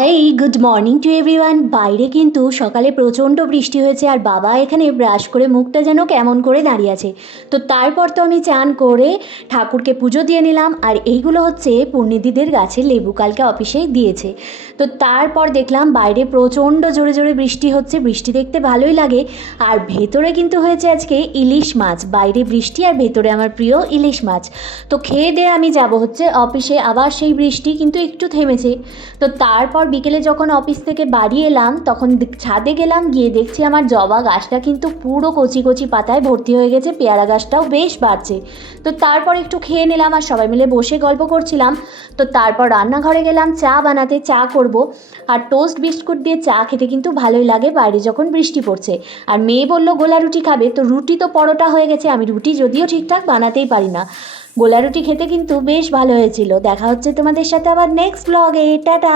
High, good morning to everyone. বাইরে কিন্তু সকালে প্রচণ্ড বৃষ্টি হয়েছে আর বাবা এখানে ব্রাশ করে মুখটা যেন কেমন করে দাঁড়িয়ে আছে। তো তারপর তো আমি চান করে ঠাকুরকে পুজো দিয়ে নিলাম। আর এইগুলো হচ্ছে পূর্ণিদিদের গাছের লেবু, কালকে অফিসেই দিয়েছে। তো তারপর দেখলাম বাইরে প্রচণ্ড জোরে জোরে বৃষ্টি হচ্ছে, বৃষ্টি দেখতে ভালোই লাগে। আর ভেতরে কিন্তু হয়েছে আজকে ইলিশ মাছ, বাইরে বৃষ্টি আর ভেতরে আমার প্রিয় ইলিশ মাছ। তো খেয়ে দিয়ে আমি যাব হচ্ছে অফিসে, আবার সেই বৃষ্টি কিন্তু একটু থেমেছে। তো তারপর বিকেলে যখন অফিস থেকে বাড়ি এলাম তখন ছাদে গেলাম, গিয়ে দেখছি আমার জবা গাছটা কিন্তু পুরো কচি কচি পাতায় ভর্তি হয়ে গেছে, পেয়ারা গাছটাও বেশ বাড়ছে। তো তারপর একটু খেয়ে নিলাম আর সবাই মিলে বসে গল্প করছিলাম। তো তারপর রান্নাঘরে গেলাম চা বানাতে, চা করব। আর টোস্ট বিস্কুট দিয়ে চা খেতে কিন্তু ভালোই লাগে বাইরে যখন বৃষ্টি পড়ছে। আর মেয়ে বললো গোলা রুটি খাবে, তো রুটি তো পরোটা হয়ে গেছে, আমি রুটি যদিও ঠিকঠাক বানাতেই পারি না। গোলা রুটি খেতে কিন্তু বেশ ভালো হয়েছিল। দেখা হচ্ছে তোমাদের সাথে আবার নেক্সট ব্লগে। টাটা।